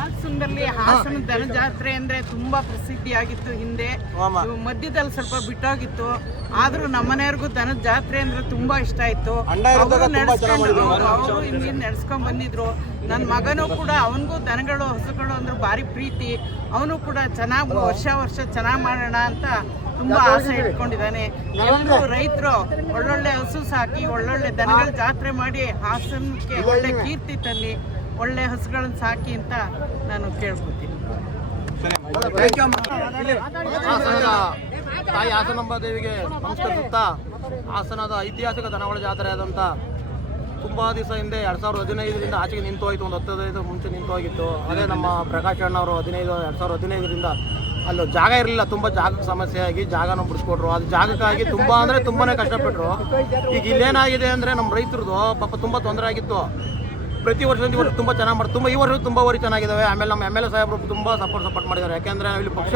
ಹಾಸನದಲ್ಲಿ ಹಾಸನ ದನ ಜಾತ್ರೆ ಅಂದ್ರೆ ತುಂಬಾ ಪ್ರಸಿದ್ಧಿಯಾಗಿತ್ತು ಹಿಂದೆ. ಮಧ್ಯದಲ್ಲಿ ಸ್ವಲ್ಪ ಬಿಟ್ಟೋಗಿತ್ತು. ಆದ್ರೂ ನಮ್ಮನೆಯವ್ರಿಗೂ ದನದ ಜಾತ್ರೆ ಅಂದ್ರೆ ತುಂಬಾ ಇಷ್ಟ ಆಯ್ತು. ಅವರು ಹಿಂದಿನ ನಡ್ಸ್ಕೊಂಡ್ ಬಂದಿದ್ರು. ನನ್ನ ಮಗನೂ ಕೂಡ ಅವನಿಗೂ ದನಗಳು ಹಸುಗಳು ಅಂದ್ರೆ ಭಾರಿ ಪ್ರೀತಿ. ಅವನು ಕೂಡ ಚೆನ್ನಾಗಿ ವರ್ಷ ಚೆನ್ನಾಗಿ ಮಾಡೋಣ ಅಂತ ತುಂಬಾ ಆಸೆ ಇಟ್ಕೊಂಡಿದ್ದಾನೆ. ಎಲ್ಲರೂ ರೈತರು ಒಳ್ಳೊಳ್ಳೆ ಹಸು ಸಾಕಿ ಒಳ್ಳೊಳ್ಳೆ ದನಗಳ ಜಾತ್ರೆ ಮಾಡಿ ಹಾಸನಕ್ಕೆ ಒಳ್ಳೆ ಕೀರ್ತಿ ತನ್ನಿ, ಒಳ್ಳೆ ಹಸುಗಳನ್ನು ಸಾಕಿ ಅಂತ ನಾನು ಕೇಳ್ಕೊತೀನಿ. ತಾಯಿ ಹಾಸನಾಂಬ ದೇವಿಗೆ ನಮಸ್ಕರಿಸುತ್ತಾ, ಹಾಸನದ ಐತಿಹಾಸಿಕ ದನಗಳ ಜಾತ್ರೆ ಆದಂಥ ತುಂಬ ದಿವಸ ಹಿಂದೆ 2015ರಿಂದ ಆಚೆಗೆ ನಿಂತು ಹೋಯಿತು. ಒಂದು 10 ಮುಂಚೆ ನಿಂತು ಹೋಗಿತ್ತು. ಅದೇ ನಮ್ಮ ಪ್ರಕಾಶ್ ಅಣ್ಣವರು 2015ರಿಂದ ಅಲ್ಲಿ ಜಾಗ ಇರಲಿಲ್ಲ. ತುಂಬ ಜಾಗಕ್ಕೆ ಸಮಸ್ಯೆ ಆಗಿ ಜಾಗನ ಬಿಡಿಸ್ಕೊಟ್ರು. ಅದು ಜಾಗಕ್ಕಾಗಿ ತುಂಬ ಅಂದರೆ ತುಂಬಾ ಕಷ್ಟಪಟ್ಟರು. ಈಗ ಇಲ್ಲೇನಾಗಿದೆ ಅಂದರೆ ನಮ್ಮ ರೈತರದು ಪಾಪ ತುಂಬ ತೊಂದರೆ ಆಗಿತ್ತು. ಪ್ರತಿ ವರ್ಷ ತುಂಬ ಚೆನ್ನಾಗಿ ಮಾಡ್ತಾರೆ. ಈ ವರ್ಷ ತುಂಬ ವರಿ ಚೆನ್ನಾಗಿದ್ದಾವೆ. ಆಮೇಲೆ ನಮ್ಮ MLA ಸಾಹೇಬರು ತುಂಬ ಸಪೋರ್ಟ್ ಮಾಡಿದ್ದಾರೆ. ಯಾಕೆಂದರೆ ಇಲ್ಲಿ ಪಕ್ಷ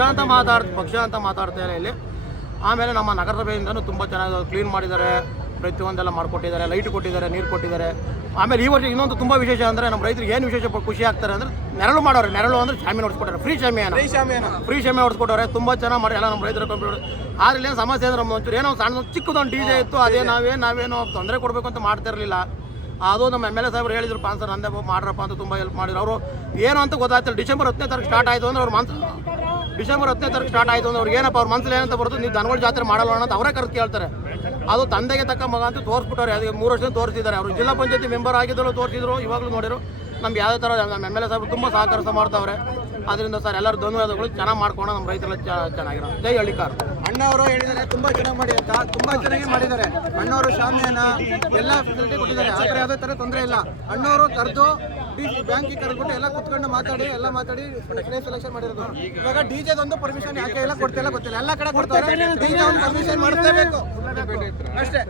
ಅಂತ ಮಾತಾಡ್ತಾರೆ ಇಲ್ಲಿ. ಆಮೇಲೆ ನಮ್ಮ ನಗರಸಭೆಯಿಂದನೂ ತುಂಬ ಚೆನ್ನಾಗಿ ಕ್ಲೀನ್ ಮಾಡಿದ್ದಾರೆ. ಪ್ರತಿಯೊಂದೆಲ್ಲ ಮಾಡಿಕೊಟ್ಟಿದ್ದಾರೆ, ಲೈಟ್ ಕೊಟ್ಟಿದ್ದಾರೆ, ನೀರು ಕೊಟ್ಟಿದ್ದಾರೆ. ಆಮೇಲೆ ಈ ವರ್ಷ ಇನ್ನೊಂದು ತುಂಬ ವಿಶೇಷ ಅಂದರೆ ನಮ್ಮ ರೈತರಿಗೆ ಏನು ವಿಶೇಷ ಖುಷಿ ಆಗ್ತಾರೆ ಅಂದರೆ ನೆರಳು ಮಾಡೋರು. ನೆರಳು ಅಂದರೆ ಶಾಮಿನ ಹೊಡ್ಸ್ಕೊಟ್ಟಾರೆ, ಫ್ರೀ ಶಾಮಿಯಾನ ಹೊಡ್ಸ್ಕೊಟ್ಟವ್ರೆ. ತುಂಬ ಚೆನ್ನಾಗಿ ಮಾಡಿ ಎಲ್ಲ ನಮ್ಮ ರೈತರ ಕಂಪ್ಯೂಟರ್. ಆದರೆ ಏನು ಸಮಸ್ಯೆ ಅಂದರೆ ನಮ್ಮ ಒಂಚೂರು ಏನೋ ಸಣ್ಣ ಚಿಕ್ಕದೊಂದು DJ ಇತ್ತು. ಅದೇ ನಾವೇನೋ ತೊಂದರೆ ಕೊಡಬೇಕು ಅಂತ ಮಾಡ್ತಾ ಇರಲಿಲ್ಲ. ಅದು ನಮ್ಮ MLA ಸಾಹೇಬರು ಹೇಳಿದ್ರು, ಪಾನ್ಸರ್ ನಂದೇ ಮಾಡ್ರಪ್ಪ ಅಂತ ತುಂಬ ಹೆಲ್ಪ್ ಮಾಡಿದ್ರು. ಅವರು ಏನು ಅಂತ ಗೊತ್ತಾಗ್ತಿಲ್ಲ. ಡಿಸೆಂಬರ್ 10ನೇ ತಾರೀಕು ಸ್ಟಾರ್ಟ್ ಆಯಿತು ಅಂದರೆ ಅವ್ರಿಗೆ ಏನಪ್ಪ ಅವ್ರ ಮನಸ್ಸಲ್ಲಿ ಏನಂತ ಬರುತ್ತೆ, ನೀವು ದನಗಳ ಜಾತ್ರೆ ಮಾಡಲ್ಲ ಅಂತ ಅವರೇ ಕರೆದು ಕೇಳ್ತಾರೆ. ಅದು ತಂದೆಗೆ ತಕ್ಕ ಮಗ ಅಂತ ತೋರಿಸ್ಬಿಟ್ಟವ್ರೆ. ಅದಕ್ಕೆ 3 ವರ್ಷ ತೋರಿಸಿದ್ದಾರೆ. ಅವರು ಜಿಲ್ಲಾ ಪಂಚಾಯತಿ ಮೆಂಬರ್ ಆಗಿದ್ದಳು ತೋರಿಸಿದ್ರು. ಇವಾಗಲೂ ನೋಡಿರು ನಮ್ಗೆ ಯಾವುದೇ ಥರ ನಮ್ಮ MLA ಸಾಹೇಬರು ತುಂಬ ಸಹಕಾರ ಮಾಡ್ತಾವ್ರೆ. ಅದರಿಂದ ಸರ್ ಎಲ್ಲರೂ ಧನ್ಯವಾದಗಳು. ಚೆನ್ನಾಗಿ ಮಾಡ್ಕೊಂಡು ನಮ್ಮ ರೈತರೆಲ್ಲ ಚೆನ್ನಾಗಿರೋ. ಜೈ ಹಳ್ಳಿಕಾರ್. ಅಣ್ಣವರು ಹೇಳಿದ್ದಾರೆ ತುಂಬ ಚೆನ್ನಾಗಿ ಮಾಡಿ ಅಂತ. ತುಂಬ ಚೆನ್ನಾಗಿ ಮಾಡಿದ್ದಾರೆ ಅಣ್ಣವರು. ಶಾಮಿಯಾನ ಎಲ್ಲ ಫೆಸಿಲಿಟಿ ಕೊಟ್ಟಿದ್ದಾರೆ. ಆ ಥರ ಯಾವುದೇ ಥರ ತೊಂದರೆ ಇಲ್ಲ. ಅಣ್ಣವರು ಕರೆದು ಬ್ಯಾಂಕಿಗೆ ಕರೆದ್ಬಿಟ್ಟು ಎಲ್ಲ ಕುತ್ಕೊಂಡು ಮಾತಾಡಿ ಪ್ಲೇಸ್ ಸೆಲೆಕ್ಷನ್ ಮಾಡಿರೋದು. ಇವಾಗ DJದೊಂದು ಪರ್ಮಿಷನ್ ಯಾಕೆ ಎಲ್ಲ ಕೊಡ್ತಿಲ್ಲ ಗೊತ್ತಿಲ್ಲ. ಎಲ್ಲ ಕಡೆ ಕೊಡ್ತಾರೆ. DJ ಒಂದು ಪರ್ಮಿಷನ್ ಮಾಡಿಸಲೇಬೇಕು ಅಷ್ಟೇ.